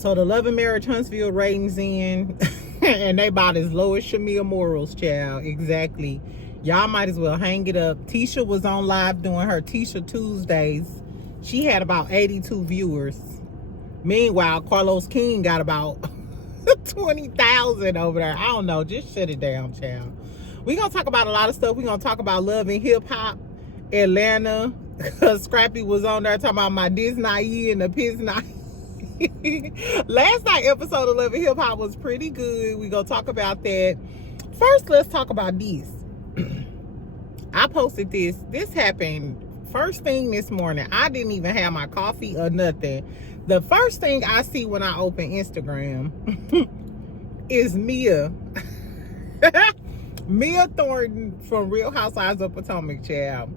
So the Love and Marriage Huntsville ratings in, and they about as low as Shamia Morals, child. Exactly. Y'all might as well hang it up. Tisha was on live doing her Tisha Tuesdays. She had about 82 viewers. Meanwhile, Carlos King got about 20,000 over there. I don't know. Just shut it down, child. We're going to talk about a lot of stuff. We're going to talk about love and hip-hop, Atlanta. Scrappy was on there talking about my Disney and the Piznai. Last night episode of Love and Hip Hop was pretty good. We gonna talk about that. First, let's talk about this. I posted this. This happened first thing this morning. I didn't even have my coffee or nothing. The first thing I see when I open Instagram is Mia. Mia Thornton from Real Housewives of Potomac, child,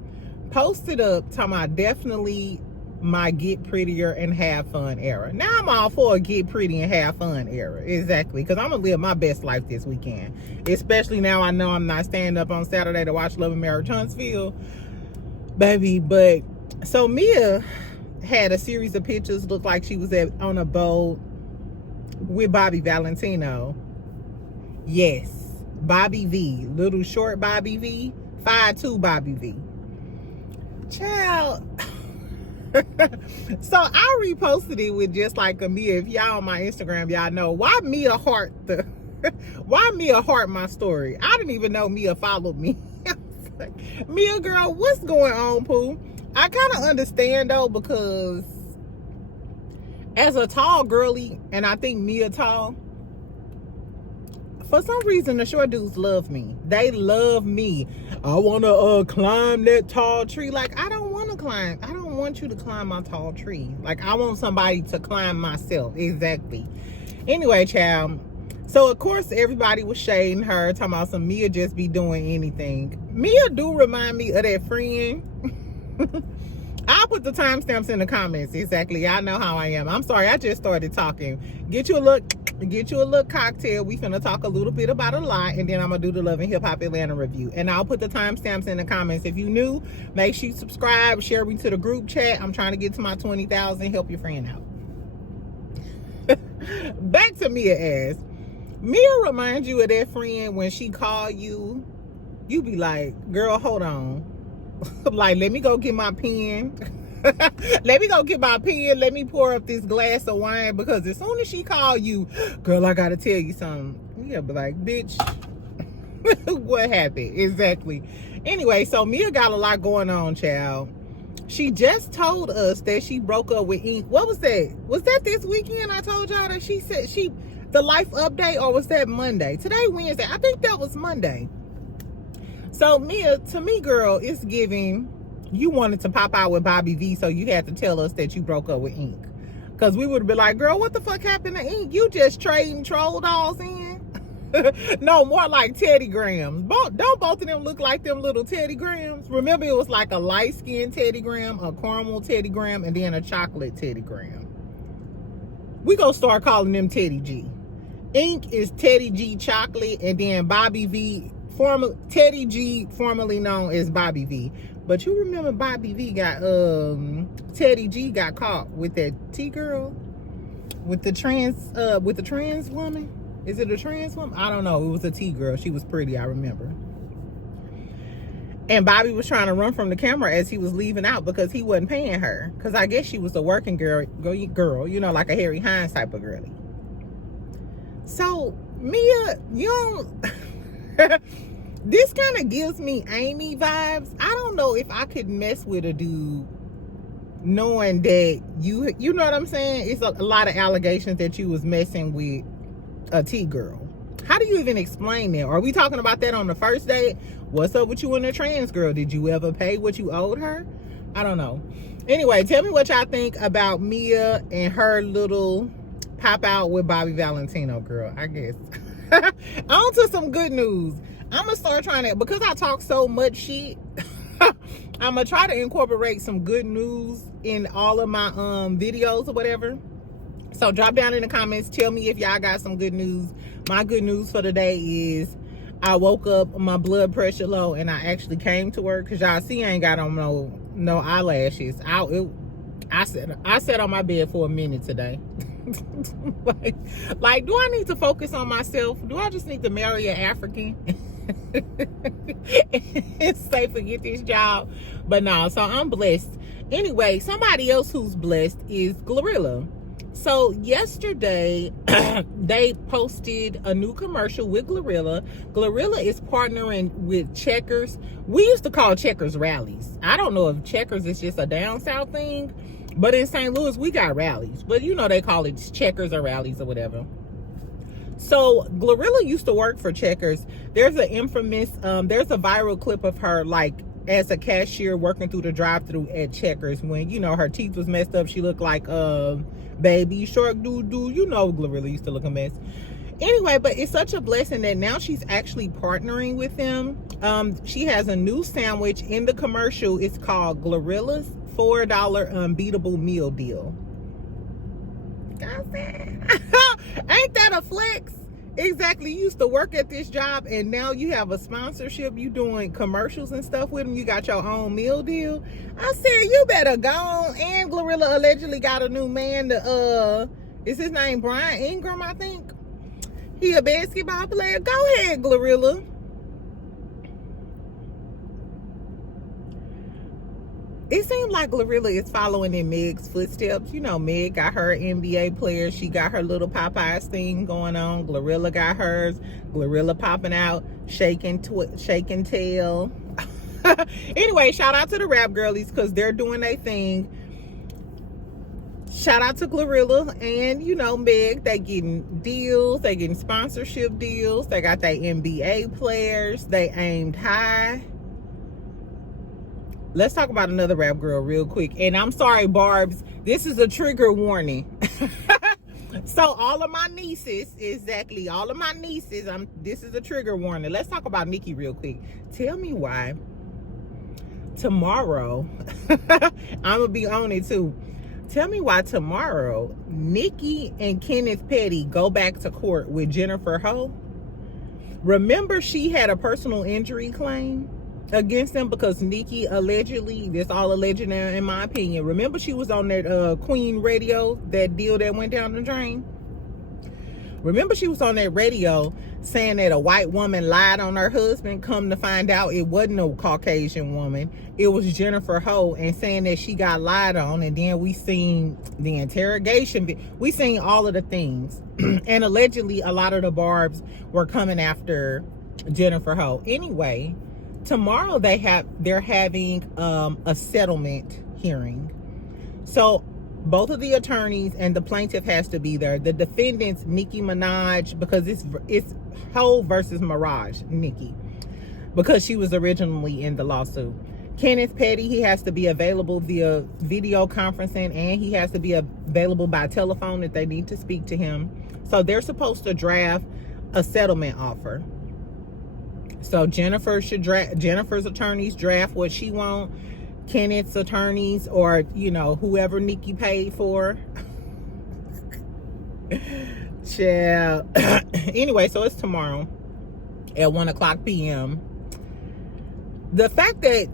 posted up talking about definitely my get prettier and have fun era. Now I'm all for a get pretty and have fun era. Exactly. Because I'm going to live my best life this weekend. Especially now I know I'm not staying up on Saturday to watch Love and Marriage Huntsville. Baby. But so Mia had a series of pictures. Looked like she was on a boat with Bobby Valentino. Yes. Bobby V. Little short Bobby V. 5'2" Bobby V. Child. So I reposted it with just like a Mia. If y'all on my Instagram, y'all know why Mia heart my story. I didn't even know Mia followed me. Like, Mia girl, what's going on, Pooh? I kind of understand though, because as a tall girly, and I think Mia tall, for some reason the short dudes love me. They love me. I want to climb that tall tree. Like, I don't want to climb. I don't want you to climb my tall tree. Like, I want somebody to climb myself. Exactly. Anyway, child. So, of course, everybody was shading her, talking about some Mia just be doing anything. Mia do remind me of that friend. I'll put the timestamps in the comments. Exactly. Y'all know how I am. I'm sorry. I just started talking. Get you a little cocktail. We finna talk a little bit about a lot, and then I'm gonna do the Love and Hip Hop Atlanta review. And I'll put the timestamps in the comments. If you new, make sure you subscribe, share me to the group chat. I'm trying to get to my 20,000. Help your friend out. Back to Mia ass. Mia reminds you of that friend when she call you, you be like, girl, hold on. Like, let me go get my pen. Let me go get my pen. Let me pour up this glass of wine, because as soon as she call you, girl, I gotta tell you something. Yeah, but like, bitch, what happened? Exactly. Anyway, so Mia got a lot going on, child. She just told us that she broke up with Ink. What was that? Was that this weekend? I told y'all that she said the life update, or was that Monday? Today, Wednesday. I think that was Monday. So Mia, to me, girl, it's giving you wanted to pop out with Bobby V, so you had to tell us that you broke up with Ink. Because we would have been like, girl, what the fuck happened to Ink? You just trading troll dolls in? No, more like Teddy Grahams. Don't both of them look like them little Teddy Grahams? Remember, it was like a light-skinned Teddy Graham, a caramel Teddy Graham, and then a chocolate Teddy Graham. We gonna start calling them Teddy G. Ink is Teddy G chocolate, and then Bobby V, Teddy G, formerly known as Bobby V. But you remember Bobby V got, Teddy G got caught with that T-girl? With the trans woman? Is it a trans woman? I don't know. It was a T-girl. She was pretty, I remember. And Bobby was trying to run from the camera as he was leaving out because he wasn't paying her. Because I guess she was a working girl, you know, like a Harry Hines type of girlie. So, Mia, you don't... This kind of gives me Amy vibes. I don't know if I could mess with a dude knowing that you know what I'm saying? It's a lot of allegations that you was messing with a T-girl. How do you even explain that? Are we talking about that on the first date? What's up with you and the trans girl? Did you ever pay what you owed her? I don't know. Anyway, tell me what y'all think about Mia and her little pop out with Bobby Valentino, girl, I guess. On to some good news. I'm gonna start trying to, because I talk so much shit, I'm gonna try to incorporate some good news in all of my videos or whatever. So drop down in the comments, tell me if y'all got some good news. My good news for today is I woke up, my blood pressure low, and I actually came to work, because y'all see I ain't got on no eyelashes. I sat on my bed for a minute today. like, do I need to focus on myself? Do I just need to marry an African? It's safe to get this job. But no, so I'm blessed. Anyway, somebody else who's blessed is Glorilla. So yesterday, they posted a new commercial with Glorilla. Glorilla is partnering with Checkers. We used to call Checkers rallies. I don't know if Checkers is just a down south thing, but in St. Louis, we got rallies. But you know, they call it Checkers or rallies or whatever. So Glorilla used to work for Checkers. There's an infamous, there's a viral clip of her like as a cashier working through the drive-thru at Checkers when, you know, her teeth was messed up. She looked like Baby Shark doo-doo. You know, Glorilla used to look a mess. Anyway, but it's such a blessing that now she's actually partnering with them. She has a new sandwich in the commercial. It's called Glorilla's $4 Unbeatable Meal Deal. Ain't that a flex? Exactly. You used to work at this job and now you have a sponsorship. You doing commercials and stuff with them. You got your own meal deal. I said, you better go on. And Glorilla allegedly got a new man. Is his name Brian Ingram, I think? He a basketball player. Go ahead, Glorilla. It seems like Glorilla is following in Meg's footsteps. You know, Meg got her NBA player. She got her little Popeyes thing going on. Glorilla got hers. Glorilla popping out, shaking tail. Anyway, shout out to the rap girlies because they're doing their thing. Shout out to Glorilla and, you know, Meg. They getting deals. They getting sponsorship deals. They got their NBA players. They aimed high. Let's talk about another rap girl real quick. And I'm sorry, Barbs. This is a trigger warning. So all of my nieces, exactly, all of my nieces, this is a trigger warning. Let's talk about Nicki real quick. Tell me why tomorrow, I'm going to be on it too. Tell me why tomorrow, Nicki and Kenneth Petty go back to court with Jennifer Hough. Remember, she had a personal injury claim against them because Nicki allegedly, this all alleged now in my opinion, remember she was on that Queen radio, that deal that went down the drain? Remember she was on that radio saying that a white woman lied on her husband. Come to find out it wasn't no Caucasian woman, it was Jennifer Hough, and saying that she got lied on. And then we seen the interrogation, we seen all of the things. And allegedly a lot of the Barbs were coming after Jennifer Hough. Anyway, tomorrow they're having a settlement hearing. So both of the attorneys and the plaintiff has to be there. The defendants, Nicki Minaj, because it's Hough versus Mirage, Nicki, because she was originally in the lawsuit. Kenneth Petty, he has to be available via video conferencing, and he has to be available by telephone if they need to speak to him. So they're supposed to draft a settlement offer. So Jennifer's attorneys draft what she want. Kenneth's attorneys, or, you know, whoever Nicki paid for. Child. Anyway, so it's tomorrow at 1:00 p.m. The fact that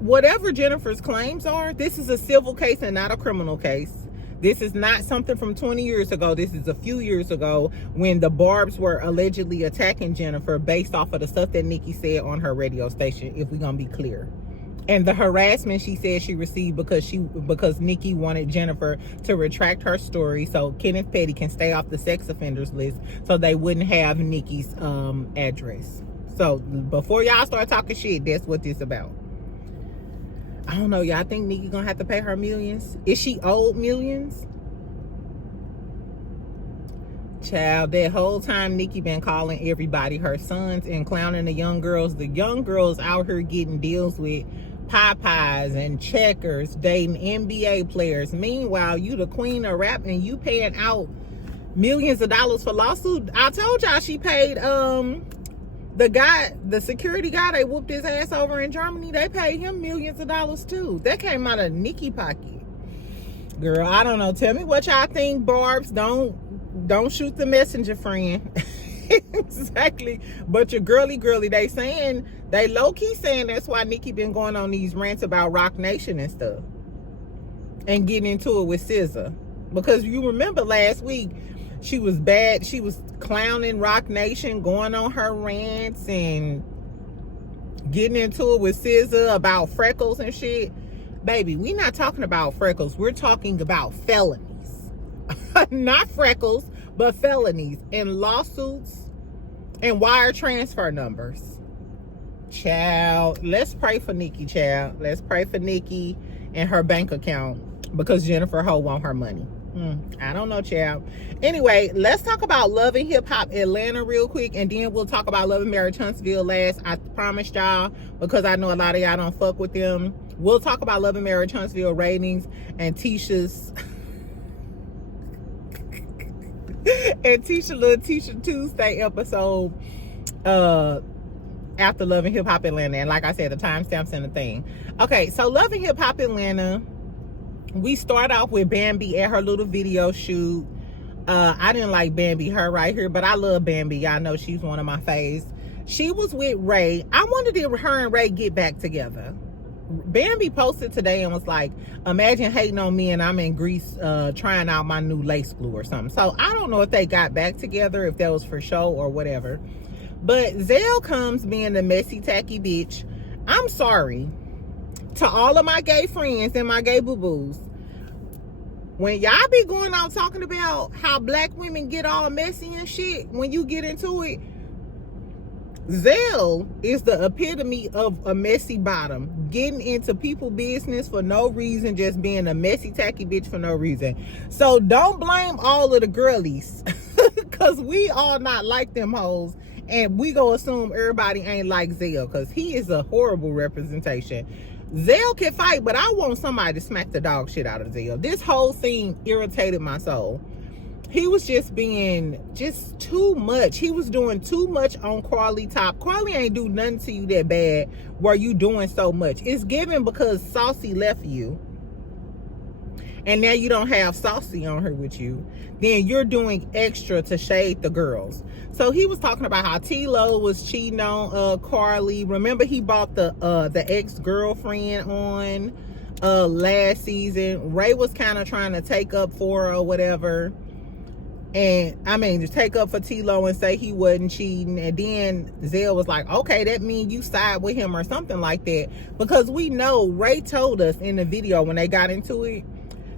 whatever Jennifer's claims are, this is a civil case and not a criminal case. This is not something from 20 years ago. This is a few years ago when the Barbs were allegedly attacking Jennifer based off of the stuff that Nicki said on her radio station, if we're going to be clear. And the harassment she said she received because Nicki wanted Jennifer to retract her story so Kenneth Petty can stay off the sex offenders list so they wouldn't have Nicki's address. So before y'all start talking shit, that's what this about. I don't know, y'all think Nicki gonna have to pay her millions? Is she owed millions? Child, that whole time Nicki been calling everybody her sons and clowning the young girls. The young girls out here getting deals with Popeyes and Checkers, dating NBA players. Meanwhile, you the queen of rap and you paying out millions of dollars for lawsuit. I told y'all she paid the security guy, they whooped his ass over in Germany. They paid him millions of dollars too. That came out of Nicki pocket. Girl, I don't know. Tell me what y'all think, Barbs. Don't shoot the messenger, friend. Exactly. But your girly, they low-key saying that's why Nicki been going on these rants about Rock Nation and stuff. and getting into it with SZA. Because you remember last week, she was bad. She was clowning Rock Nation, going on her rants and getting into it with SZA about freckles and shit. Baby, we not talking about freckles. We're talking about felonies. Not freckles, but felonies and lawsuits and wire transfer numbers. Child, let's pray for Nicki, child. Let's pray for Nicki and her bank account because Jennifer Ho want her money. I don't know, child. Anyway, let's talk about Love and Hip Hop Atlanta real quick, and then we'll talk about Love and Marriage Huntsville last. I promised y'all, because I know a lot of y'all don't fuck with them. We'll talk about Love and Marriage Huntsville ratings and Tisha's and Tisha Tuesday episode after Love and Hip Hop Atlanta. And like I said, the timestamps and the thing. Okay, so Love and Hip Hop Atlanta, we start off with Bambi at her little video shoot. I didn't like Bambi, her right here, but I love Bambi. Y'all know she's one of my faves. She was with Ray. I wondered if her and Ray get back together. Bambi posted today and was like, imagine hating on me and I'm in Greece trying out my new lace glue or something. So I don't know if they got back together, if that was for show or whatever. But Zell comes being the messy, tacky bitch. I'm sorry to all of my gay friends and my gay boo-boos. When y'all be going out talking about how black women get all messy and shit, when you get into it, Zell is the epitome of a messy bottom, getting into people business for no reason, just being a messy, tacky bitch for no reason. So don't blame all of the girlies, because we all not like them hoes, and we go assume everybody ain't like Zell, because he is a horrible representation. Zell can fight, but I want somebody to smack the dog shit out of Zell. This whole scene irritated my soul. He was just being just too much. He was doing too much on Carly top. Carly ain't do nothing to you that bad where you doing so much. It's given because Saucy left you, and now you don't have Saucy on her with you. Then you're doing extra to shade the girls. So he was talking about how T-Lo was cheating on Carly. Remember, he bought the ex-girlfriend on last season. Ray was kind of trying to take up for her or whatever. And I mean, to take up for T-Lo and say he wasn't cheating. And then Zell was like, okay, that means you side with him or something like that. Because we know Ray told us in the video when they got into it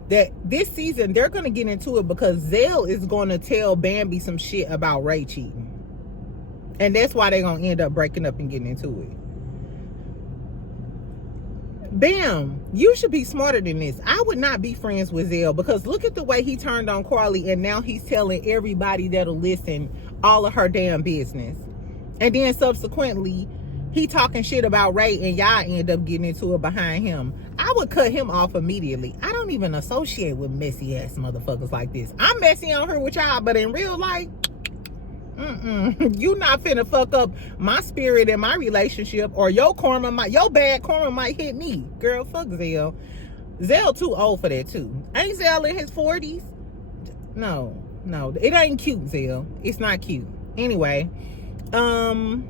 that this season they're going to get into it because Zell is going to tell Bambi some shit about Ray cheating. And that's why they're going to end up breaking up and getting into it. Bam, you should be smarter than this. I would not be friends with Zell because look at the way he turned on Carly, and now he's telling everybody that'll listen all of her damn business. And then subsequently, he talking shit about Ray and y'all end up getting into it behind him. I would cut him off immediately. I don't even associate with messy ass motherfuckers like this. I'm messy on her with y'all, but in real life, you not finna fuck up my spirit and my relationship, or your bad karma might hit me. Girl, fuck Zell. Zell too old for that too. Ain't Zell in his 40s? No, it ain't cute, Zell. It's not cute. Anyway, then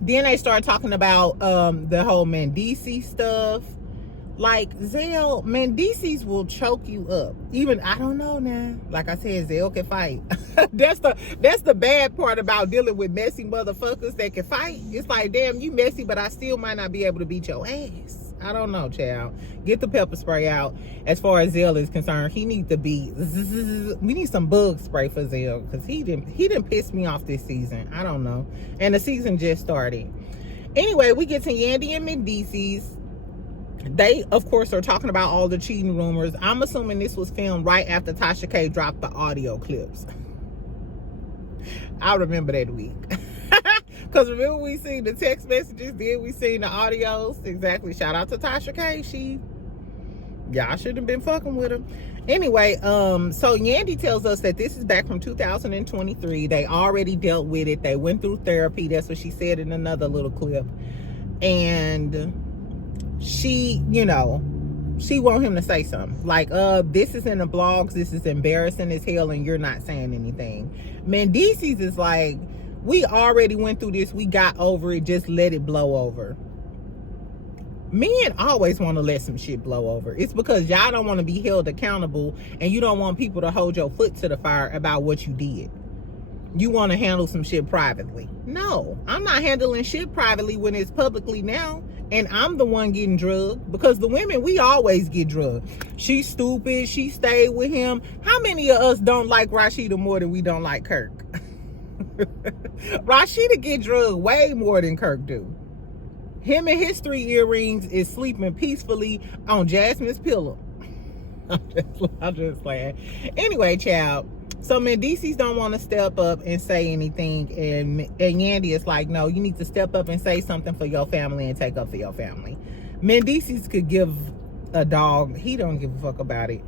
they start talking about the whole Mendecess stuff. Like, Zell, Mendecess will choke you up. Even, I don't know now. Like I said, Zell can fight. That's the bad part about dealing with messy motherfuckers that can fight. It's like, damn, you messy, but I still might not be able to beat your ass. I don't know, child. Get the pepper spray out. As far as Zell is concerned, he needs to be, we need some bug spray for Zell, because he didn't piss me off this season. I don't know. And the season just started. Anyway, we get to Yandy and Mendecess. They, of course, are talking about all the cheating rumors. I'm assuming this was filmed right after Tasha K dropped the audio clips. I remember that week. Because remember we seen the text messages, then we seen the audios. Exactly. Shout out to Tasha K. Y'all should have been fucking with her. Anyway, so Yandy tells us that this is back from 2023. They already dealt with it. They went through therapy. That's what she said in another little clip. And she, she want him to say something. Like, this is in the blogs. This is embarrassing as hell, and you're not saying anything. Mendecess is like, we already went through this. We got over it. Just let it blow over. Men always want to let some shit blow over. It's because y'all don't want to be held accountable, and you don't want people to hold your foot to the fire about what you did. You want to handle some shit privately. No, I'm not handling shit privately when it's publicly now, and I'm the one getting drugged, because the women, we always get drugged. She's stupid, she stayed with him. How many of us don't like Rasheeda more than we don't like Kirk? Rasheeda get drugged way more than Kirk do. Him and his 3 earrings is sleeping peacefully on Jasmine's pillow. I'm just playing. Anyway, child. So Mendecess don't want to step up and say anything, and Yandy is like, no, you need to step up and say something for your family and take up for your family. Mendecess could give a dog. He don't give a fuck about it.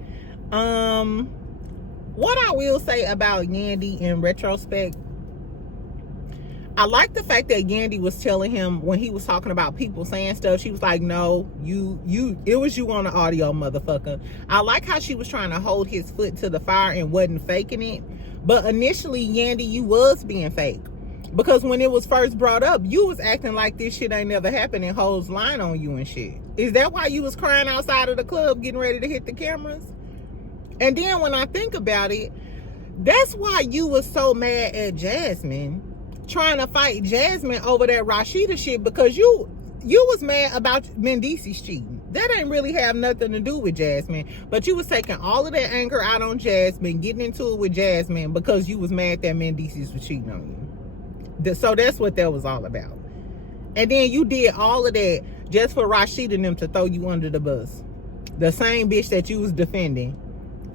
What I will say about Yandy in retrospect, I like the fact that Yandy was telling him when he was talking about people saying stuff, she was like, no, it was you on the audio, motherfucker. I like how she was trying to hold his foot to the fire and wasn't faking it. But initially, Yandy, you was being fake. Because when it was first brought up, you was acting like this shit ain't never happened and hoes lying on you and shit. Is that why you was crying outside of the club getting ready to hit the cameras? And then when I think about it, that's why you was so mad at Jasmine, trying to fight Jasmine over that Rasheeda shit, because you was mad about Mendecess cheating. That ain't really have nothing to do with Jasmine, but you was taking all of that anger out on Jasmine, getting into it with Jasmine because you was mad that Mendecess was cheating on you. So that's what that was all about. And then you did all of that just for Rasheeda and them to throw you under the bus. The same bitch that you was defending.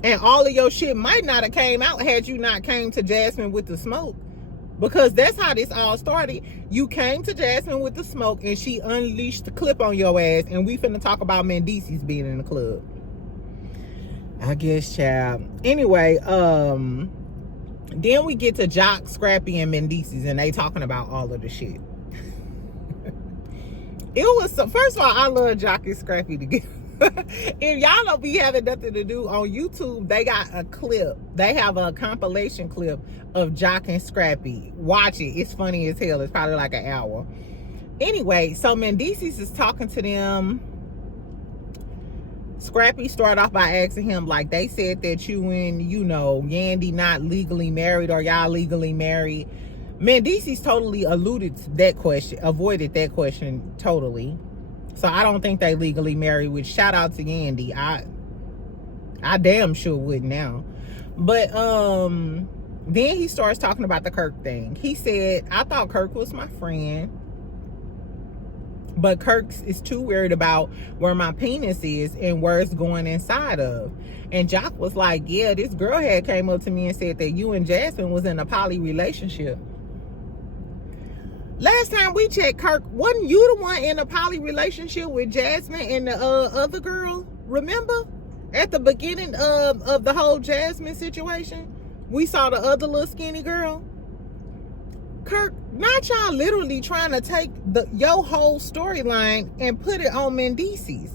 And all of your shit might not have came out had you not came to Jasmine with the smoke. Because that's how this all started. You came to Jasmine with the smoke and she unleashed the clip on your ass, and we finna talk about Mendecess being in the club. I guess, child. Anyway, then we get to Jock, Scrappy, and Mendecess, and they talking about all of the shit. It was, first of all, I love Jock and Scrappy together. If y'all don't be having nothing to do, on YouTube they got a clip. They have a compilation clip of Jock and Scrappy. Watch it. It's funny as hell. It's probably like an hour. Anyway, so Mendecess is talking to them. Scrappy started off by asking him, like, they said that you and, Yandy not legally married, or y'all legally married. Mendecess totally avoided that question totally. So I don't think they legally married, which shout out to Yandy. I damn sure would now. But then he starts talking about the Kirk thing. He said, I thought Kirk was my friend, but Kirk is too worried about where my penis is and where it's going inside of. And Jock was like, yeah, this girl had came up to me and said that you and Jasmine was in a poly relationship. Last time we checked, Kirk, wasn't you the one in a poly relationship with Jasmine and the other girl? Remember? At the beginning of the whole Jasmine situation, we saw the other little skinny girl. Kirk, not y'all literally trying to take your whole storyline and put it on Mendecess.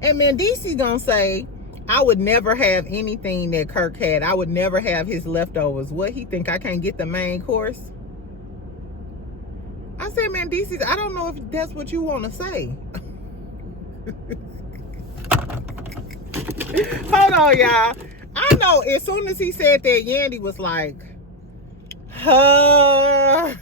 And Mendecess gonna say, I would never have anything that Kirk had. I would never have his leftovers. What, he think I can't get the main course? I said, Mendecess, I don't know if that's what you want to say. Hold on, y'all. I know as soon as he said that, Yandy was like, a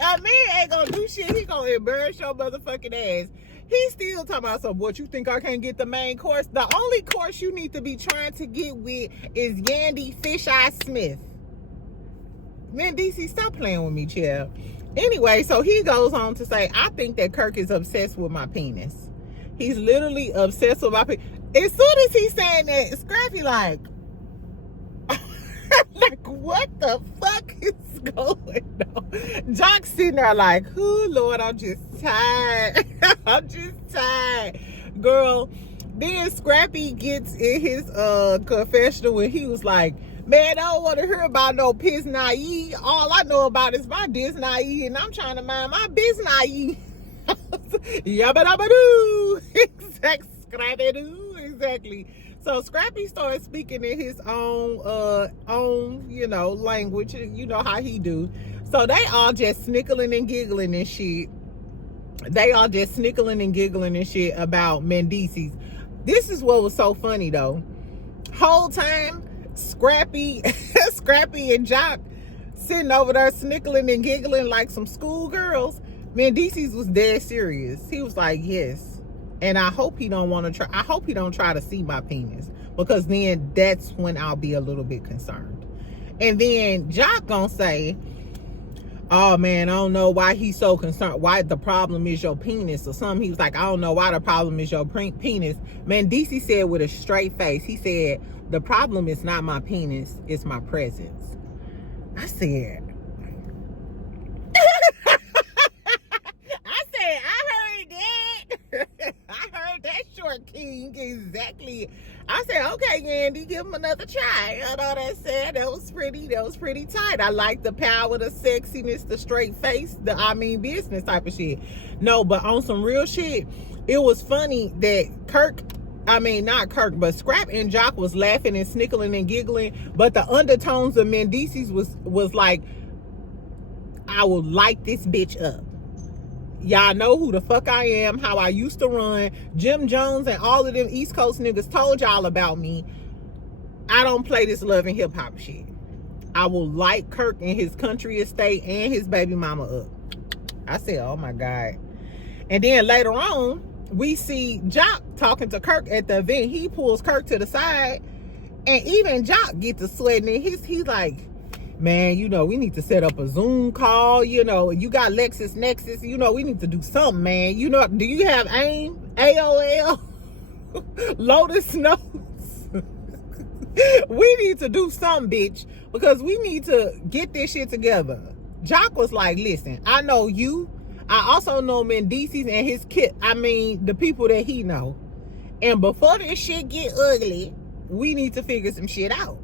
man ain't gonna do shit. He gonna embarrass your motherfucking ass. He's still talking about some, what, you think I can't get the main course? The only course you need to be trying to get with is Yandy Fish-Eye Smith. Mendecess, stop playing with me, chill. Anyway, so he goes on to say, I think that Kirk is obsessed with my penis. He's literally obsessed with my penis. As soon as he's saying that, Scrappy like, like, what the fuck is going on? Jock's sitting there like, oh, Lord, I'm just tired. I'm just tired. Girl, then Scrappy gets in his confessional and he was like, man, I don't want to hear about no piss naive. All I know about is my dis naive, and I'm trying to mind my biz naive. Yabba dabba doo. Exactly, Scrappy doo. Exactly. So Scrappy started speaking in his own language. You know how he do. So they all just snickling and giggling and shit. they all just snickling and giggling and shit about Mendecess. This is what was so funny though. Whole time, Scrappy and Jock sitting over there snickling and giggling like some schoolgirls. Mendecess was dead serious. He was like, yes. And I hope he don't want to try. I hope he don't try to see my penis, because then that's when I'll be a little bit concerned. And then Jock gonna say, oh man, I don't know why he's so concerned. Why the problem is your penis or something. He was like, I don't know why the problem is your penis. Mendecess said with a straight face, he said, the problem is not my penis, it's my presence. I said, I heard that. I heard that, short king, exactly. I said, okay, Yandy, give him another try. You know what I said? That was pretty tight. I like the power, the sexiness, the straight face, the I mean business type of shit. No, but on some real shit, it was funny that not Kirk, but Scrap and Jock was laughing and snickling and giggling, but the undertones of Mendecess was like, I will light this bitch up. Y'all know who the fuck I am, how I used to run. Jim Jones and all of them East Coast niggas told y'all about me. I don't play this love and hip hop shit. I will light Kirk and his country estate and his baby mama up. I said, oh my God. And then later on, we see Jock talking to Kirk at the event. He pulls Kirk to the side, and even Jock gets to sweating. And he's like, man, you know, we need to set up a Zoom call. You know, you got LexisNexis. You know, we need to do something, man. You know, do you have AIM, AOL, Lotus Notes? We need to do something, bitch, because we need to get this shit together. Jock was like, listen, I know you. I also know Mendecess and his kid. I mean, the people that he know. And before this shit get ugly, we need to figure some shit out.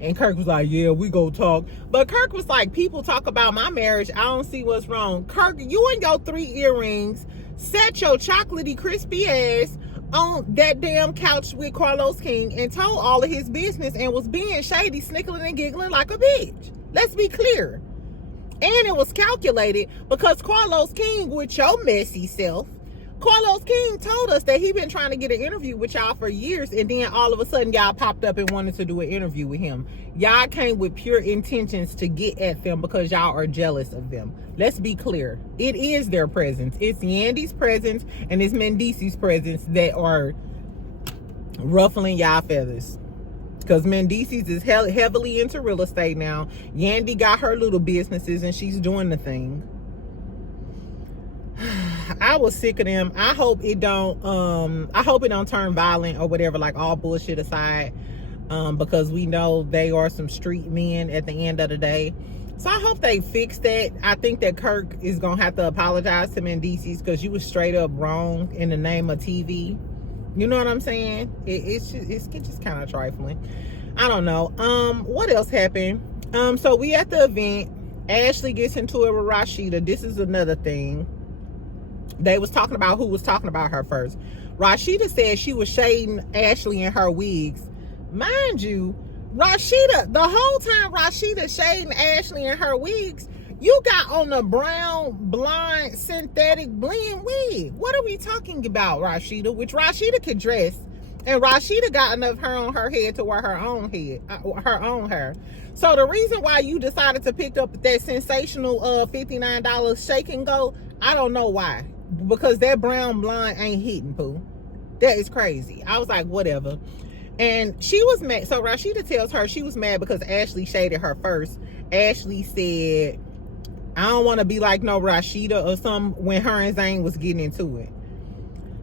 And Kirk was like, yeah, we go talk. But Kirk was like, people talk about my marriage. I don't see what's wrong. Kirk, you and your 3 earrings sat your chocolatey, crispy ass on that damn couch with Carlos King and told all of his business and was being shady, snickling and giggling like a bitch. Let's be clear. And it was calculated because Carlos King, with your messy self, Carlos King told us that he been trying to get an interview with y'all for years, and then all of a sudden y'all popped up and wanted to do an interview with him. Y'all came with pure intentions to get at them because y'all are jealous of them. Let's be clear. It is their presence. It's Yandy's presence and it's Mendecess' presence that are ruffling y'all feathers. Because Mendecess is heavily into real estate now. Yandy got her little businesses and she's doing the thing. I was sick of them. I hope it don't turn violent or whatever, like all bullshit aside. Because we know they are some street men at the end of the day. So I hope they fix that. I think that Kirk is gonna have to apologize to Mendecess because you was straight up wrong in the name of TV. You know what I'm saying? It's just kind of trifling. I don't know. What else happened? So we at the event. Ashley gets into it with Rasheeda. This is another thing. They was talking about who was talking about her first. Rasheeda said she was shading Ashley in her wigs. Mind you, Rasheeda, the whole time Rasheeda shading Ashley in her wigs, you got on a brown, blonde, synthetic blend wig. What are we talking about, Rasheeda? Which Rasheeda could dress. And Rasheeda got enough hair on her head to wear her own hair. So the reason why you decided to pick up that sensational $59 shake and go, I don't know why. Because that brown blonde ain't hitting, poo. That is crazy. I was like, whatever. And she was mad. So Rasheeda tells her she was mad because Ashley shaded her first. Ashley said, I don't want to be like no Rasheeda or something, when her and Zane was getting into it.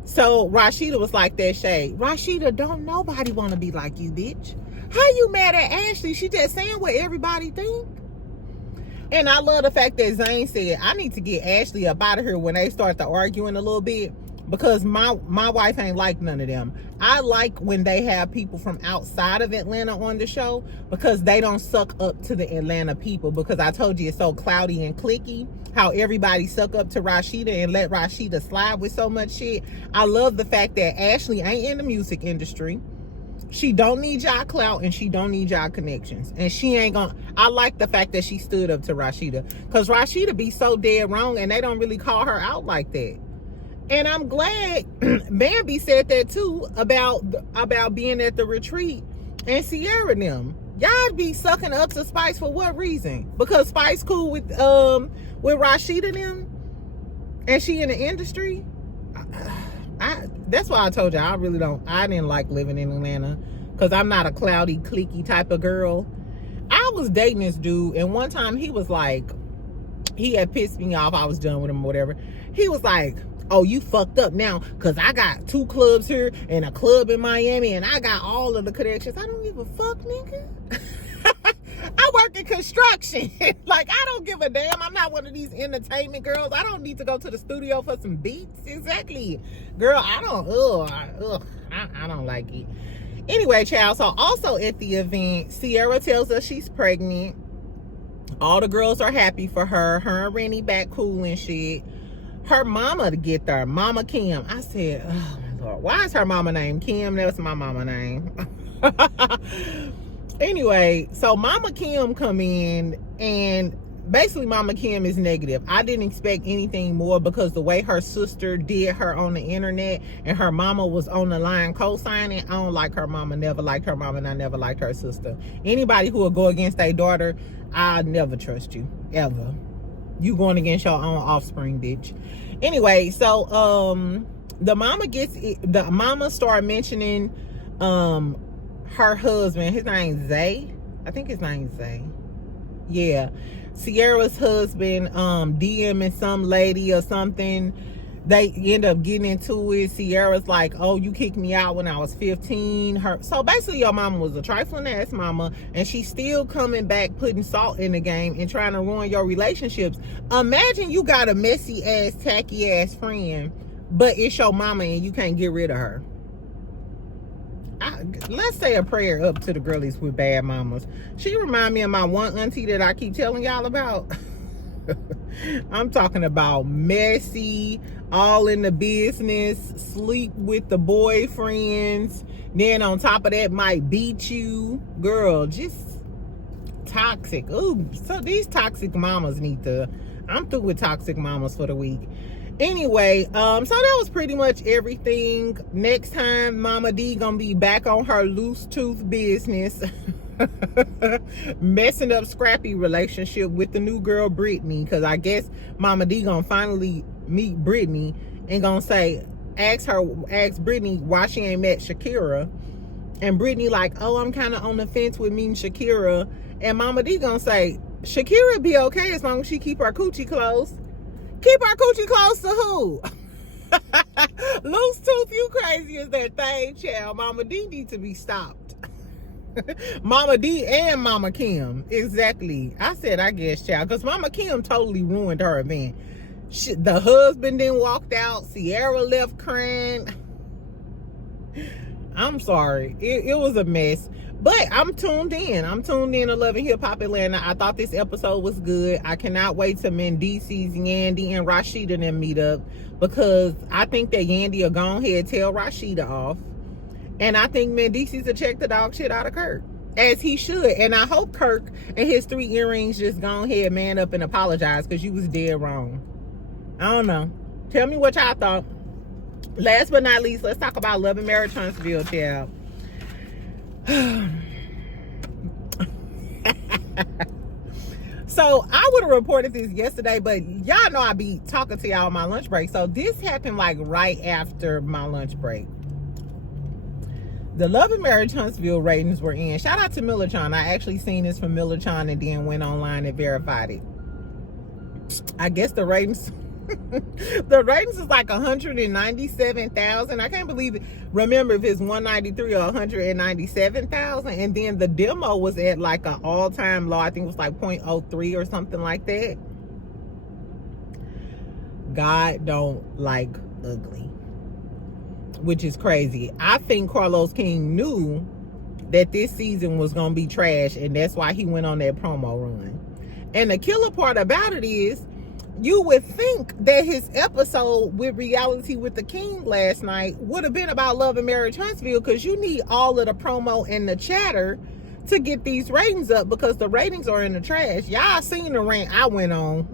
So Rasheeda was like that shade. Rasheeda, don't nobody want to be like you, bitch. How you mad at Ashley? She just saying what everybody think. And I love the fact that Zane said, I need to get Ashley up out of here when they start to arguing a little bit, because my wife ain't like none of them. I like when they have people from outside of Atlanta on the show, because they don't suck up to the Atlanta people, because I told you it's so cloudy and cliquey, how everybody suck up to Rasheeda and let Rasheeda slide with so much shit. I love the fact that Ashley ain't in the music industry. She don't need y'all clout and she don't need y'all connections. And she ain't gonna. I like the fact that she stood up to Rasheeda, because Rasheeda be so dead wrong and they don't really call her out like that. And I'm glad Bambi said that too about being at the retreat and Sierra and them. Y'all be sucking up to Spice for what reason? Because Spice cool with Rasheeda and them and she in the industry? That's why I told you I didn't like living in Atlanta, because I'm not a cloudy, cliquey type of girl. I was dating this dude, and one time he was like, he had pissed me off. I was done with him or whatever. He was like, oh, you fucked up now, because I got 2 clubs here and a club in Miami, and I got all of the connections. I don't give a fuck, nigga. I work in construction. Like, I don't give a damn. I'm not one of these entertainment girls. I don't need to go to the studio for some beats. Exactly. Girl, I don't like it. Anyway, child, so also at the event, Sierra tells us she's pregnant. All the girls are happy for her. Her and Rennie back cool and shit. Her mama to get there, Mama Kim. I said, oh my Lord, why is her mama name Kim? That's my mama name. Anyway, so Mama Kim come in, and basically Mama Kim is negative. I didn't expect anything more, because the way her sister did her on the internet and her mama was on the line co-signing, I don't like her mama, never liked her mama, and I never liked her sister. Anybody who will go against their daughter, I never trust you, ever. You going against your own offspring, bitch. Anyway, so the mama started mentioning her husband. His name's Zay. I think his name's Zay. Yeah. Sierra's husband DMing some lady or something. They end up getting into it. Sierra's like, oh, you kicked me out when I was 15. So basically your mama was a trifling ass mama, and she's still coming back, putting salt in the game and trying to ruin your relationships. Imagine you got a messy ass, tacky ass friend, but it's your mama and you can't get rid of her. Let's say a prayer up to the girlies with bad mamas. She remind me of my one auntie that I keep telling y'all about. I'm talking about messy, all in the business, sleep with the boyfriends, then on top of that might beat you. Girl, just toxic. Ooh, so these toxic mamas I'm through with toxic mamas for the week. Anyway, so that was pretty much everything. Next time, Mama D gonna be back on her loose tooth business. Messing up Scrappy relationship with the new girl Brittany, because I guess Mama D gonna finally meet Brittany and gonna say, ask Brittany why she ain't met Shakira, and Brittany like, oh, I'm kind of on the fence with meeting Shakira, and Mama D gonna say, Shakira be okay as long as she keep her coochie closed. Keep our coochie close to who? Loose tooth, you crazy as that thing, child. Mama D need to be stopped. Mama D and Mama Kim. Exactly. I said, I guess, child. Because Mama Kim totally ruined her event. The husband then walked out. Sierra left crying. I'm sorry. It was a mess. But I'm tuned in. I'm tuned in to Love and Hip Hop Atlanta. I thought this episode was good. I cannot wait till Mendecess, Yandy, and Rasheeda and them meet up, because I think that Yandy will go ahead and tell Rasheeda off. And I think Mendecess will check the dog shit out of Kirk, as he should. And I hope Kirk and his 3 earrings just go ahead, man up, and apologize, because you was dead wrong. I don't know. Tell me what y'all thought. Last but not least, let's talk about Love and Marriage Huntsville, child. So I would have reported this yesterday, but y'all know I be talking to y'all on my lunch break. So this happened like right after my lunch break. The Love and Marriage Huntsville ratings were in. Shout out to Millerchon. I actually seen this from Millerchon and then went online and verified it. I guess the ratings the ratings is like 197,000. I can't believe it. Remember, if it's 193 or 197,000, and then the demo was at like an all-time low. I think it was like 0.03 or something like that. God don't like ugly, which is crazy. I think Carlos King knew that this season was gonna be trash, and that's why he went on that promo run. And the killer part about it is, you would think that his episode with Reality with the King last night would have been about Love and Marriage Huntsville, because you need all of the promo and the chatter to get these ratings up, because the ratings are in the trash. Y'all seen the rant I went on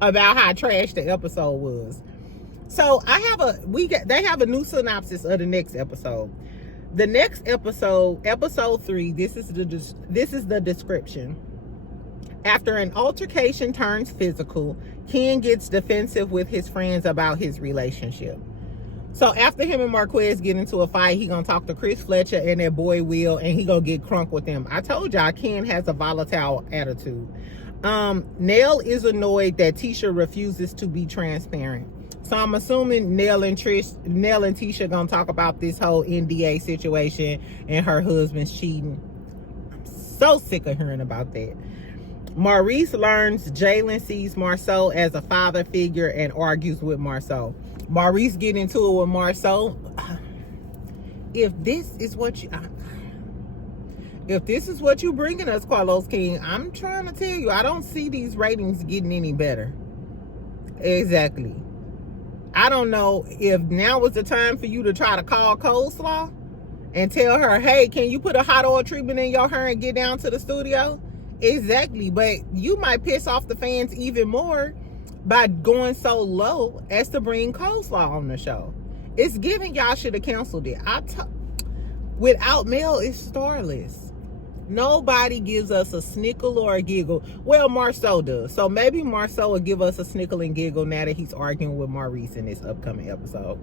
about how trash the episode was. So they have a new synopsis of the next episode. The next episode, episode 3, this is the description. After an altercation turns physical, Ken gets defensive with his friends about his relationship. So after him and Marquez get into a fight, he gonna talk to Chris Fletcher and that boy Will, and he gonna get crunk with them. I told y'all Ken has a volatile attitude. Nell is annoyed that Tisha refuses to be transparent. So I'm assuming Nell and Tisha gonna talk about this whole NDA situation and her husband's cheating. I'm so sick of hearing about that. Maurice learns Jalen sees Marceau as a father figure and argues with Marceau. Maurice get into it with Marceau. If this is what you bringing us, Carlos King, I'm trying to tell you, I don't see these ratings getting any better. Exactly. I don't know if now is the time for you to try to call Coleslaw and tell her, hey, can you put a hot oil treatment in your hair and get down to the studio? Exactly. But you might piss off the fans even more by going so low as to bring Coleslaw on the show. It's giving y'all should have canceled it. Without Mel, it's starless. Nobody gives us a snickle or a giggle. Well, Marceau does. So maybe Marceau will give us a snickle and giggle now that he's arguing with Maurice in this upcoming episode.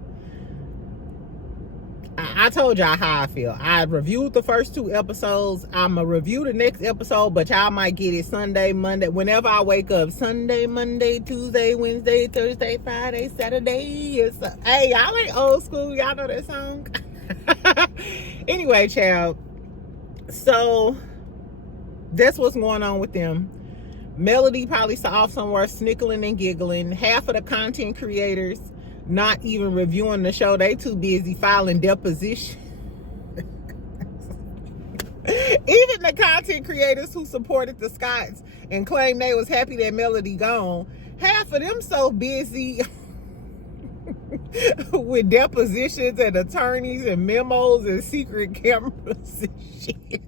I told y'all how I feel. I reviewed the first 2 episodes. I'm going to review the next episode, but y'all might get it Sunday, Monday, whenever I wake up. Sunday, Monday, Tuesday, Wednesday, Thursday, Friday, Saturday. Hey, y'all ain't old school. Y'all know that song? Anyway, child. So, that's what's going on with them. Melody probably saw off somewhere snickling and giggling. Half of the content creators not even reviewing the show. They too busy filing deposition. Even the content creators who supported the Scotts and claimed they was happy that Melody gone, half of them so busy with depositions and attorneys and memos and secret cameras and shit.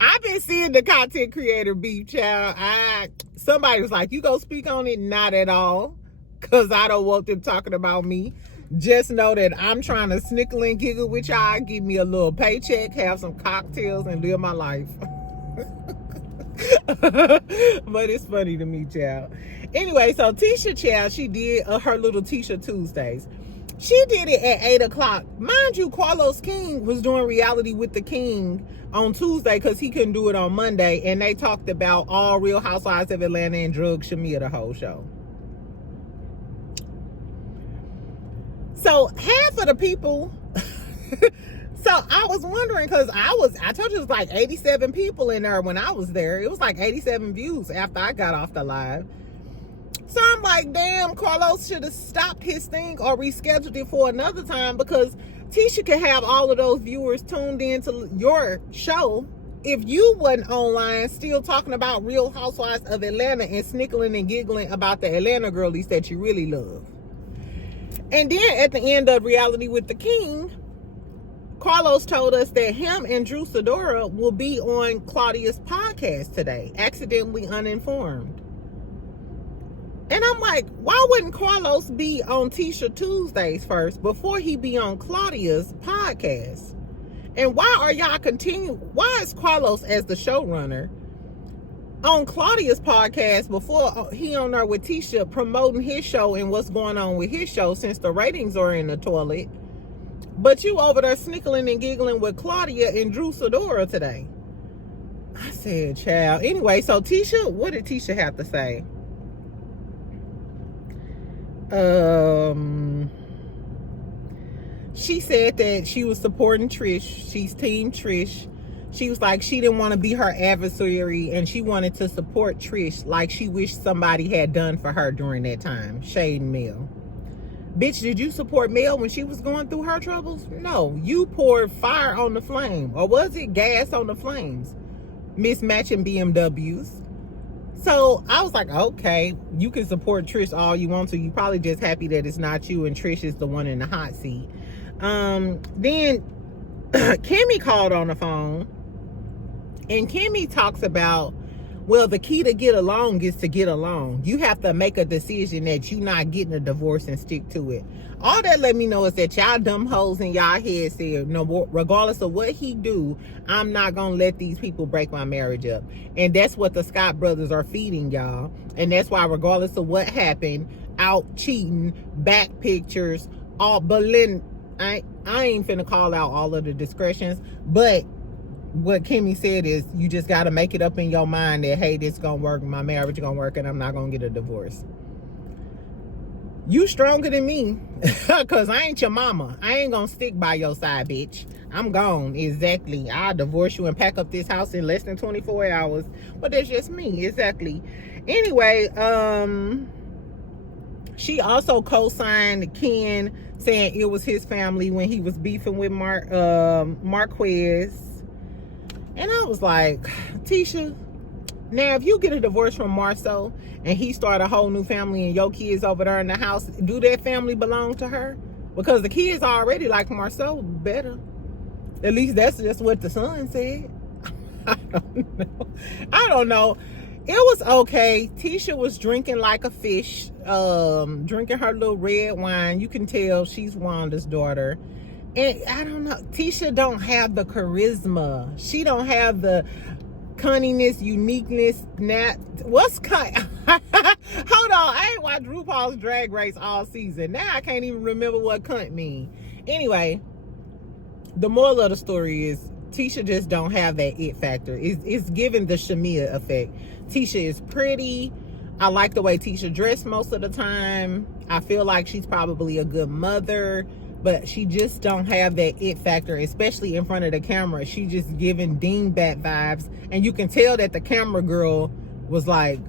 I've been seeing the content creator beef, child. Somebody was like, you go speak on it? Not at all. Because I don't want them talking about me. Just know that I'm trying to snickle and giggle with y'all, give me a little paycheck, have some cocktails, and live my life. But it's funny to me, child. Anyway, so Tisha, child, she did her little Tisha Tuesdays. She did it at 8 o'clock. Mind you, Carlos King was doing Reality with the King on Tuesday because he couldn't do it on Monday. And they talked about all Real Housewives of Atlanta and drug Shamia the whole show. So half of the people, so I was wondering, because I told you it was like 87 people in there when I was there. It was like 87 views after I got off the live. So I'm like, damn, Carlos should have stopped his thing or rescheduled it for another time, because Tisha could have all of those viewers tuned in to your show if you wasn't online still talking about Real Housewives of Atlanta and snickling and giggling about the Atlanta girlies that you really love. And then at the end of Reality with the King, Carlos told us that him and Drew Sidora will be on Claudia's podcast today, Accidentally Uninformed. And I'm like, why wouldn't Carlos be on Tisha Tuesdays first before he be on Claudia's podcast? And why is Carlos as the showrunner on Claudia's podcast before he on there with Tisha promoting his show and what's going on with his show, since the ratings are in the toilet? But you over there snickling and giggling with Claudia and Drew Sidora today. I said, child. Anyway, so Tisha, what did Tisha have to say? She said that she was supporting Trish. She's team Trish. She was like, she didn't want to be her adversary, and she wanted to support Trish like she wished somebody had done for her during that time. Shade Mel. Bitch, did you support Mel when she was going through her troubles? No, you poured fire on the flame. Or was it gas on the flames? Mismatching BMWs. So I was like, okay, you can support Trish all you want to. You probably just happy that it's not you and Trish is the one in the hot seat. Then Kimmy called on the phone, and Kimmy talks about, well, the key to get along is to get along. You have to make a decision that you're not getting a divorce and stick to it. All that let me know is that y'all dumb hoes in y'all head said, no, regardless of what he do, I'm not gonna let these people break my marriage up. And that's what the Scott brothers are feeding y'all. And that's why, regardless of what happened, out cheating, back pictures, all Berlin. I ain't finna call out all of the discretions, but what Kimmy said is, you just got to make it up in your mind that, hey, this gonna work, my marriage gonna work, and I'm not gonna get a divorce. You stronger than me, because I ain't your mama. I ain't gonna stick by your side, bitch. I'm gone. Exactly. I'll divorce you and pack up this house in less than 24 hours. But that's just me. Exactly. Anyway, she also co-signed Ken, saying it was his family when he was beefing with Marquez. And I was like, Tisha, now if you get a divorce from Marceau and he start a whole new family and your kids over there in the house, do that family belong to her? Because the kids already like Marceau better. At least that's just what the son said. I don't know. It was okay. Tisha was drinking like a fish, drinking her little red wine. You can tell she's Wanda's daughter. And I don't know, Tisha don't have the charisma. She don't have the cunningness, uniqueness. What's hold on, I ain't watched RuPaul's Drag Race all season. Now I can't even remember what cunt mean. Anyway, the moral of the story is Tisha just don't have that it factor. It's giving the Shamia effect. Tisha is pretty. I like the way Tisha dressed most of the time. I feel like she's probably a good mother, but she just don't have that it factor, especially in front of the camera. She just giving dingbat vibes. And you can tell that the camera girl was like,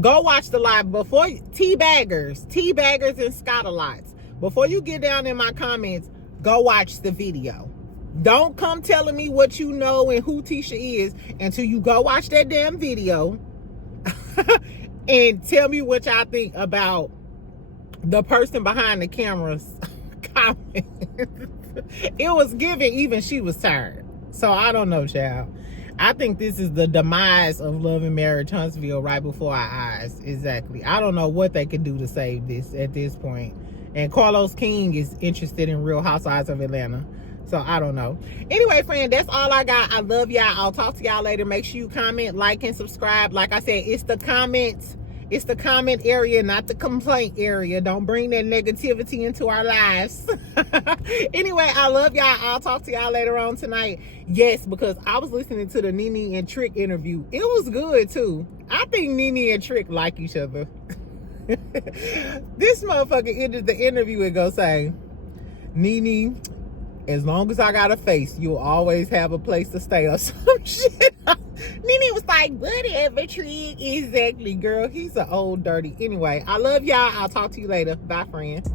go watch the live before, teabaggers and Scottalots. Before you get down in my comments, go watch the video. Don't come telling me what you know and who Tisha is until you go watch that damn video and tell me what y'all think about the person behind the camera's comment. It was given even she was tired. So I don't know, child. I think this is the demise of Love and Marriage Huntsville right before our eyes. Exactly. I don't know what they could do to save this at this point. And Carlos King is interested in Real Housewives of Atlanta. So I don't know. Anyway, friend, that's all I got. I love y'all. I'll talk to y'all later. Make sure you comment, like, and subscribe. Like I said, it's the comments. It's the comment area, not the complaint area. Don't bring that negativity into our lives. Anyway, I love y'all. I'll talk to y'all later on tonight. Yes, because I was listening to the Nene and Trick interview. It was good, too. I think Nene and Trick like each other. This motherfucker ended the interview and go say, Nene, as long as I got a face, you'll always have a place to stay or some shit. Nene was like, whatever, Trick. Exactly, girl. He's an old dirty. Anyway, I love y'all. I'll talk to you later. Bye, friends.